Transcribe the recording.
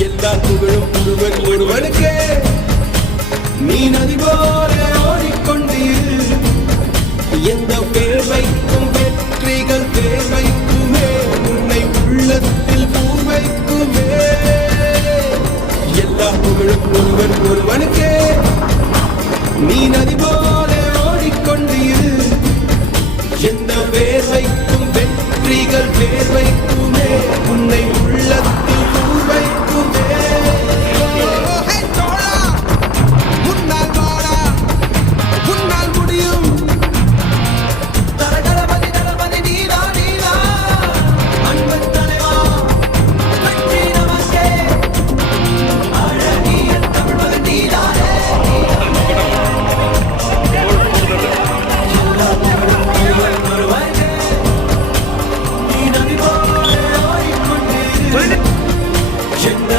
எல்லா புகழும் ஒருவனுக்கே. நீ நதி போல ஓடிக்கொண்டீர். எந்த பேர் வைக்கும் வெற்றிகள் பேர் வைக்குமே. உன்னை உள்ளத்தில் பூ வைக்கும்